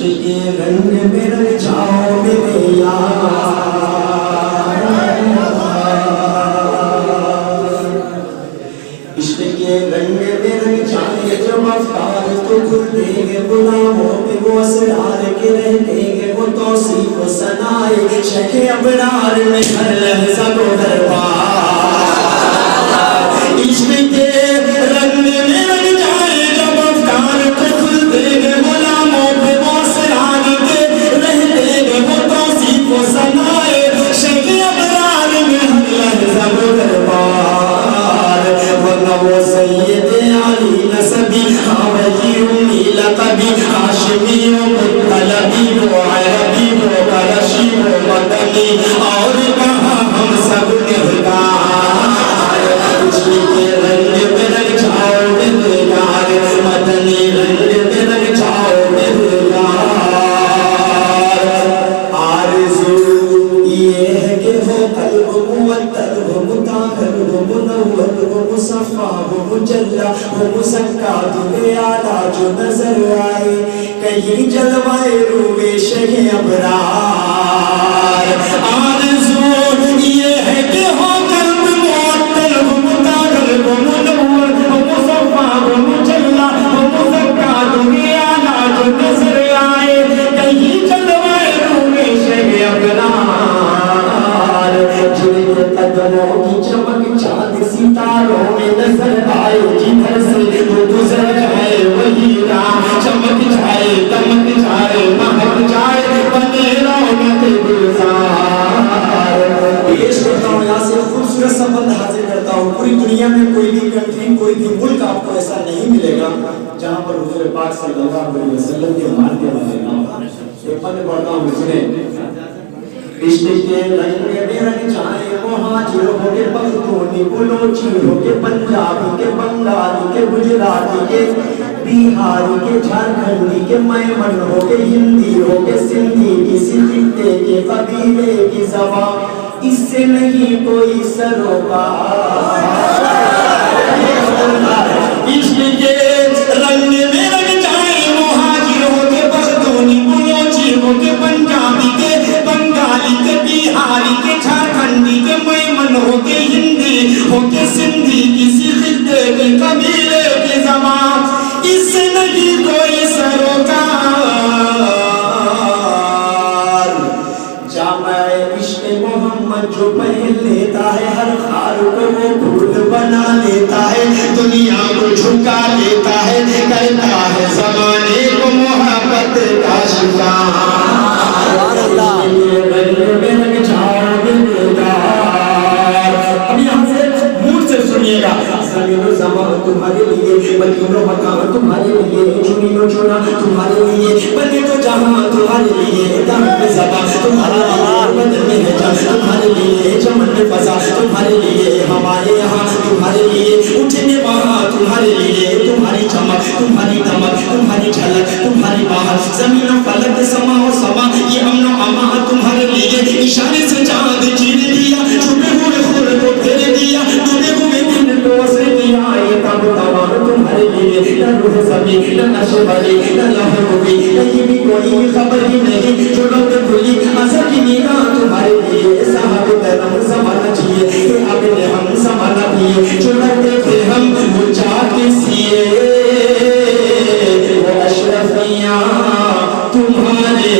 عشق کے رنگ میں رنگ جاؤ میرے یار، عشق کے رنگ میں رنگ جائے جب افکار تو کھل دیں گے غلاموں پہ وہ اسرار کے رہتے گے وہ توصیف و ثنائے شیخ ابرار میں ہر لحظہ کو دربار، عشق کے رنگ میں رنگ جائے جب افکار تو کھل دیں گے غلاموں پہ وہ اسرار کے رہتے گے وہ توصیف و ثنائے شیخ ابرار میں ہر لحظہ کو دربار، ورنہ وہ سید علی نسبی وہی امی لقبی ہاشمی و مطلبی و عربی و قرشی و مدنی اور کہاں ہم سب نگار، عشق کے رنگ میں رنگ جاؤ میرے یار، مدنی رنگ میں رنگ جاؤ میرے یار، آرزو یہ ہے کہ ہو قلب معطر ہو مطہر ہو منور ہو مصفا ہو مجلا ہو مزکا دل اعلیٰ جو نظر آئے کہیں جلوائے روئے شہ ابرار، آرزو یہ ہے کہ ہو قلب معطر ہو مطہر ہو منور ہو مصفا ہو مجلا ہو مزکا دل اعلیٰ جو نظر آئے کہیں جلوائے روئے شہ ابرار، جن کے قدموں کی چمک چاند ستاروں میں نظر آئے جدھر سے وہ گزر جائے وہی راہ چمک جائے دمک جائے مہک جائے بنے رونق گلزار، پیش کرتا ہوں یہاں سے خوبصورت سا بند حاضر کرتا ہوں، پوری دنیا میں کوئی بھی کنٹری کوئی بھی ملک آپ کو ایسا نہیں ملے گا جہاں پر حضور پاک صلی اللہ علیہ وسلم کے ماننے والے نام ایک بند پڑھتا ہوں سنیں، عشق کے رنگ میں رنگ جائے مہاجر ہو کے پختونی بلوچی ہو کے پنجابی کے بنگالی کے گجراتی کے بہاری کے جھارکھنڈی کے میمن ہو کے ہندی ہو کے سندھی کسی خطے کے قبیلے کی زبان اس سے نہیں کوئی سروکار، عشق کے رنگ میں رنگ جائے مہاجر ہو کے پختونی بلوچی ہو کے پنجابی کے بنگالی کے بہاری کے جھارکھنڈی کے میمن ہو کے ہندی ہو کے سندھی کسی خطے کے قبیلے کی زبان اس سے نہیں کوئی سروکار، جامع عشق محمد جو پہن لیتا ہے ہر خار کو وہ پھول بنا لیتا ہے دنیا کو جھکا لیتا ہے کرتا ہے زمانے کو محبت کا شکار، زمین و زمان تمہارے لیے مدین و مکان تمہارے لیے چنی و چنا تمہارے لیے بنے تو جہاں تمہارے لیے دم زبان تمہارے لیے بدن میں ہے جان تمہارے لیے چمن میں فضا تمہارے لیے ہمارے یہاں تمہارے لیے اٹھنے وہاں تمہارے لیے تمہاری چمک تمہاری دمک تمہاری جھلک تمہاری باہر زمین و فلک سما و سما یہ امن و امان تمہارے لیے اشارے سے چاند چیر دیا چھپے ہوئے خور کو پھیر دیا ڈوبے ہوئے دن کو سے دیا یہ تب تمام تمہارے لیے نہ روح زمین نہ نشے والی نہ لہر ہوئی کہیں بھی کوئی خبر ہی نہیں جو لوگ بھولی اثر کی نگاہ تمہارے لیے صاحب کرم زمانہ چاہیے کہ اب نے ہم زمانہ دیے جو لگتے تھے ہم وہ چاہتے سیے وہ اشرفیاں تمہارے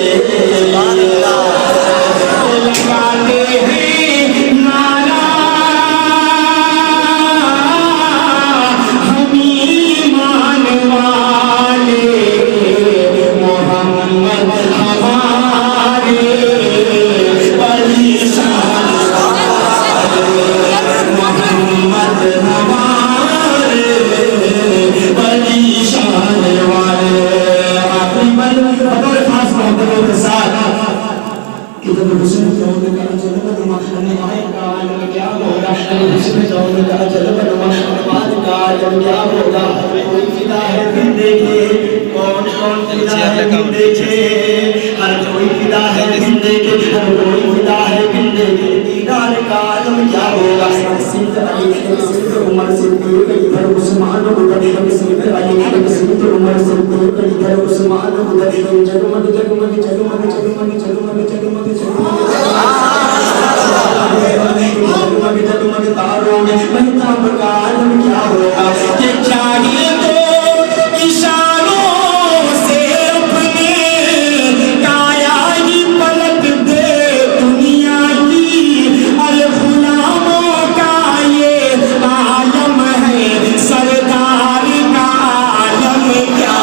عمر سے ادھر عثمان ادھر جگمگ جگمگ جگمگ جگمگ جگمگ جگمگ جگمگ جگمگ تاروں میں مہتاب کا عالم کیا ہوگا کہ چاہیے تو اشاروں سے اپنے کایا ہی پلٹ دے دنیا کی الغلاموں کا یہ عالم ہے سردار کا عالم کیا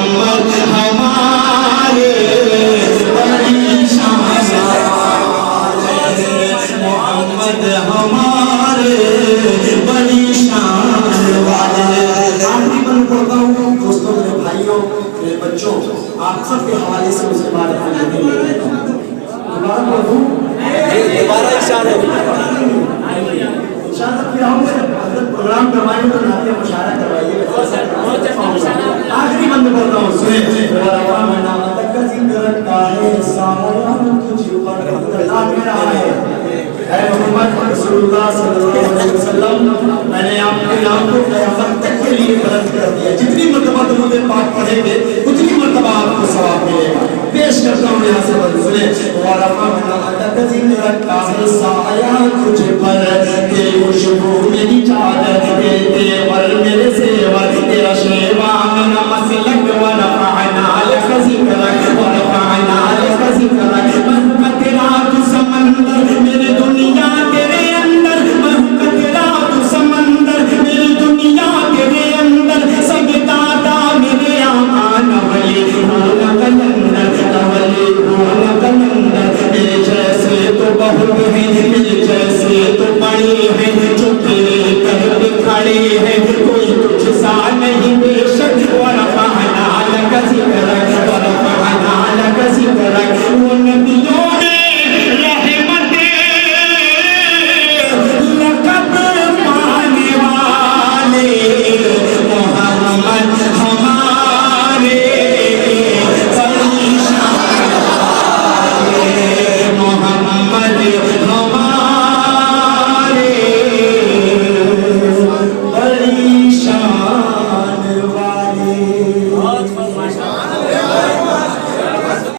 محمد ہمارے بڑی شان محمد ہمارے بڑی شان والے آخری بند کرتا ہوں دوستوں میرے بھائیوں میرے بچوں آپ سب کے حوالے سے اس کے بارے میں دوبارہ پڑھوں دوبارہ اشارہ انشاءاللہ پھر آؤں گے حضرت پروگرام کروائیں تو ناطے مشاعرہ کروائیے آخری بند کرتا ہوں سنیں ورحمنا تک ذکر کا ہے سارا تجھ پر اللہ میرا ہے اے محمد رسول اللہ صلی اللہ علیہ وسلم میں نے آپ کے نام کو قیامت تک کے لیے بلند کر دیا جتنی مرتبہ درود پاک پڑھیں گے اتنی مرتبہ آپ کو ثواب ملے گا پیش کرتا ہوں یہاں سے بند سنیں ورحمنا تک ذکر کا ہے سایہ تجھ پر